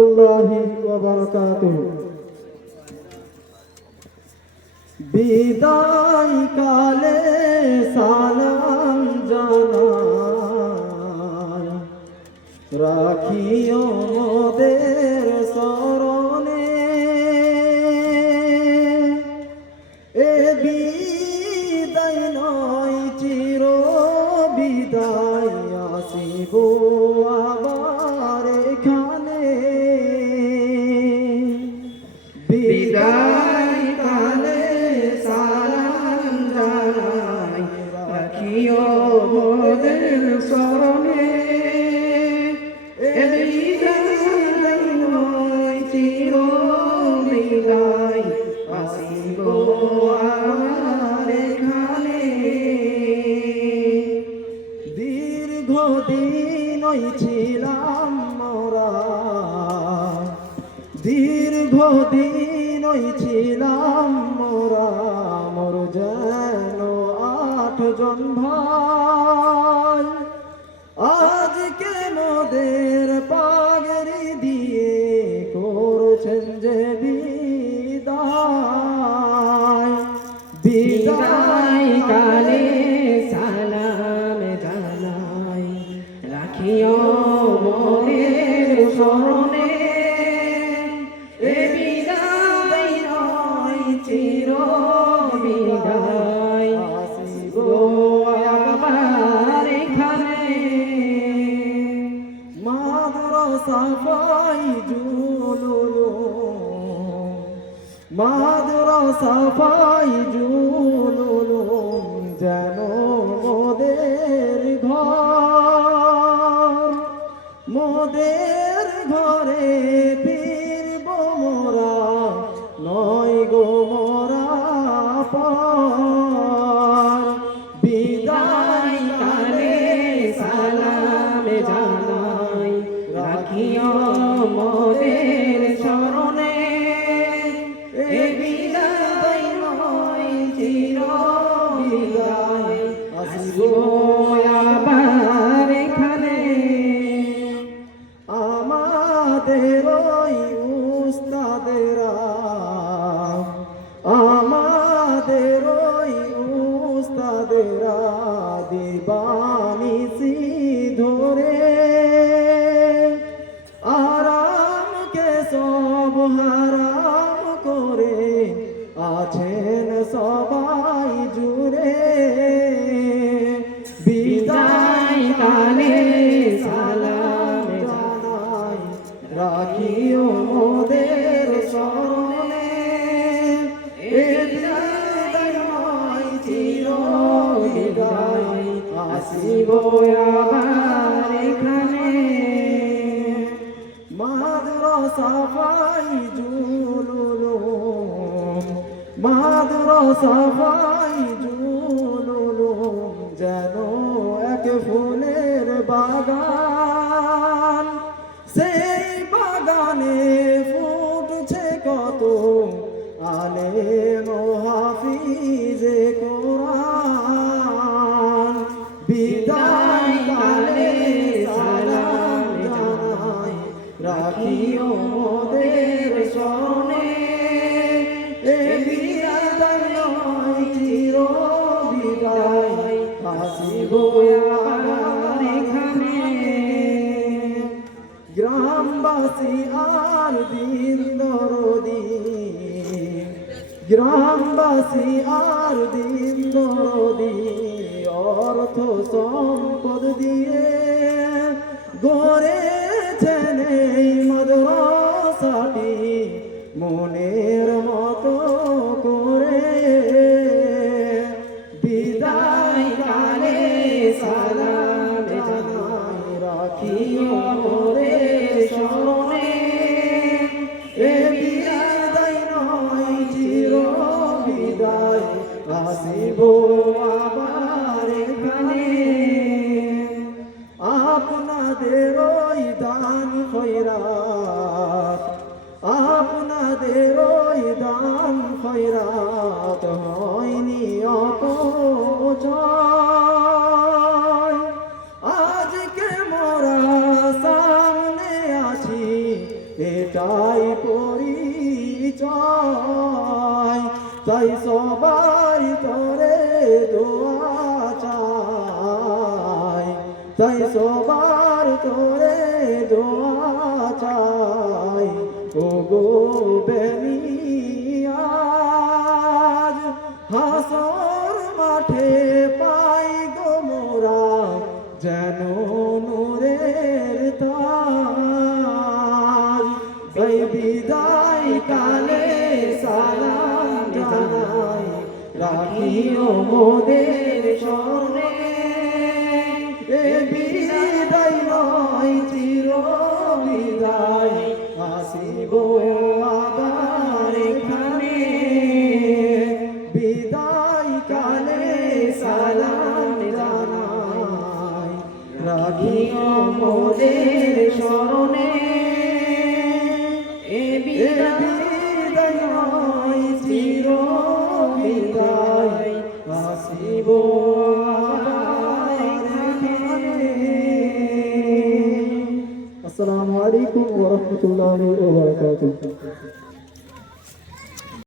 ওয়া বারাকাতুহু। বিদায় কালে সালাম জানাই। রাখিও মোদের স্মরণে। এ বিদায় নয় চির বিদায় আসিব। দীর্ঘদিনই ছিলাম মোরা মোর যেন আট জন ভাই। মাদ্রাসা পাই জুলুলু যেন মোদের ঘর। মোদের ঘরে ফিরব মোরা নয় গো মোরা পার সব হারাম করে আছেন সবাই জুড়ে। বিদায় কালে সালাম জানাই রাখিও চির আসিব এখানে মাদ্রাসা পাই জুলুলু মাদ্রাসা পাই জুলুলু যেন এক ফুলের বাগান। সেই বাগানে ফুটছে কত আলে মহাফিজে কোরআন রাখিও মোদের স্মরণে এ বিদায় নয় চির বিদায় গ্রামবাসী আর দিন দরদি, গ্রামবাসী আর দিন দরদি, অর্থ সম্পদ দিয়ে গড়েছেন খৈরাত আপনাদের ওই দান খৈরাত হয়নি অপচয়। আজকে মোরা সামনে আছি, এটাই পরিচয়। তাই সবাই তোরে দোয়া চাই। তাই সবার তোরে দোয়া চাই ও গো বেনিয়াজ হাসর মাঠে পাই গো মোরা, যেন নূরের তাজ। তাই বিদায় কালে সালাম জানাই, রাখিও মোদের স্মরণে। রাখিও মোদের স্মরণে এ বিদায় চির বিদায় আসিব আসসালামু আলাইকুম ওয়া রাহমাতুল্লাহি ওয়া বারাকাতুহু।